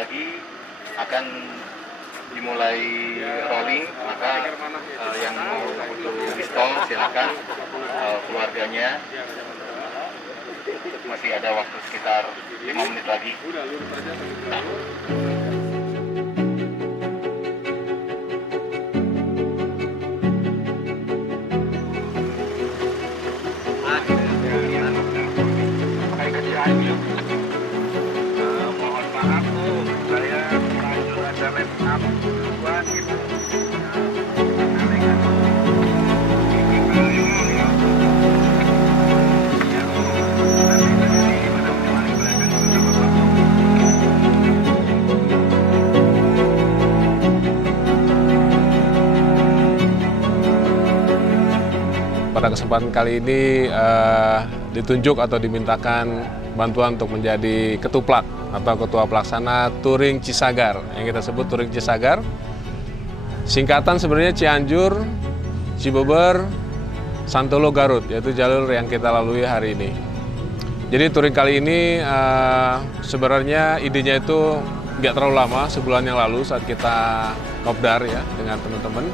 lagi akan dimulai rolling, maka yang mau untuk install silakan, keluarganya masih ada waktu sekitar 5 menit lagi. Mohon maaf Bu, saya lanjut ada laptop duluan gitu. Pada kesempatan kali ini ditunjuk atau dimintakan bantuan untuk menjadi ketuplak atau ketua pelaksana Touring Cisagar, yang kita sebut Touring Cisagar. Singkatan sebenarnya Cianjur, Cibeber, Santolo, Garut, yaitu jalur yang kita lalui hari ini. Jadi touring kali ini sebenarnya idenya itu nggak terlalu lama, sebulan yang lalu saat kita kopdar ya dengan teman-teman.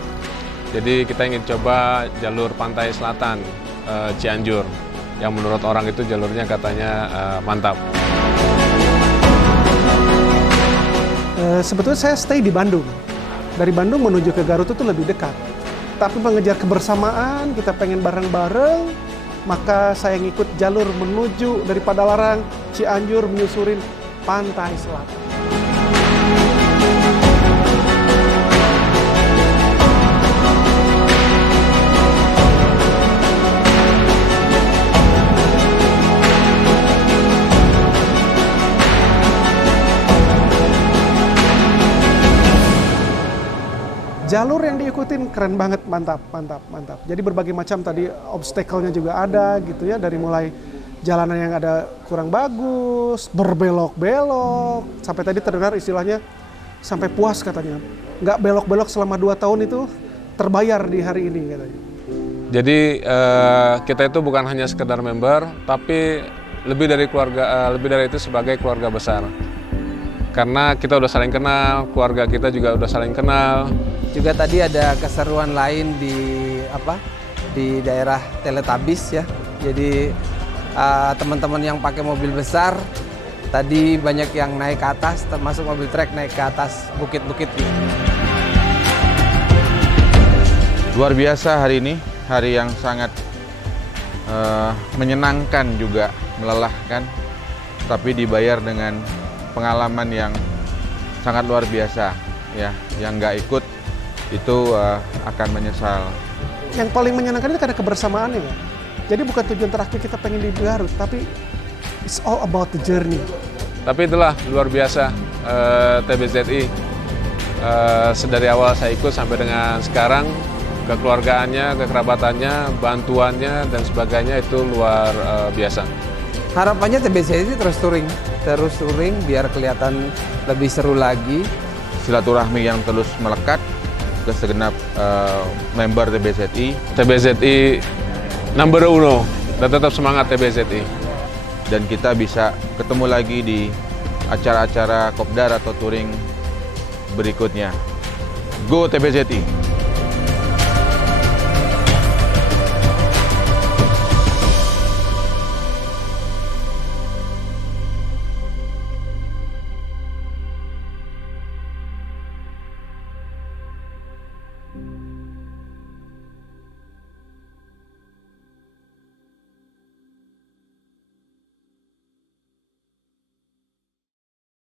Jadi kita ingin coba jalur pantai selatan Cianjur, yang menurut orang itu jalurnya katanya mantap. Sebetulnya saya stay di Bandung. Dari Bandung menuju ke Garut itu lebih dekat. Tapi mengejar kebersamaan, kita pengen bareng-bareng, maka saya ngikut jalur menuju dari Padalarang, Cianjur, menyusurin pantai selatan. Jalur yang diikutin keren banget, mantap. Jadi berbagai macam tadi obstacle-nya juga ada gitu ya, dari mulai jalanan yang ada kurang bagus, berbelok-belok, sampai tadi terdengar istilahnya sampai puas katanya. Nggak belok-belok selama 2 tahun itu terbayar di hari ini katanya. Jadi kita itu bukan hanya sekedar member, tapi lebih dari keluarga, lebih dari itu sebagai keluarga besar. Karena kita udah saling kenal, keluarga kita juga udah saling kenal. Juga tadi ada keseruan lain di daerah Teletubbies ya. Jadi teman-teman yang pakai mobil besar tadi banyak yang naik ke atas, termasuk mobil trek naik ke atas bukit-bukit. Luar biasa hari ini, hari yang sangat menyenangkan juga, melelahkan, tapi dibayar dengan pengalaman yang sangat luar biasa ya. Yang nggak ikut itu akan menyesal. Yang paling menyenangkan itu karena kebersamaannya ya. Jadi bukan tujuan terakhir kita pengen di Garut, tapi it's all about the journey. Tapi itulah luar biasa TBZI. Sedari awal saya ikut sampai dengan sekarang, kekeluargaannya, kekerabatannya, bantuannya dan sebagainya itu luar biasa. Harapannya TBZI terus touring biar kelihatan lebih seru lagi. Silaturahmi yang terus melekat ke segenap member TBZI. TBZI number 1 dan tetap semangat TBZI. Dan kita bisa ketemu lagi di acara-acara kopdar atau touring berikutnya. Go TBZI!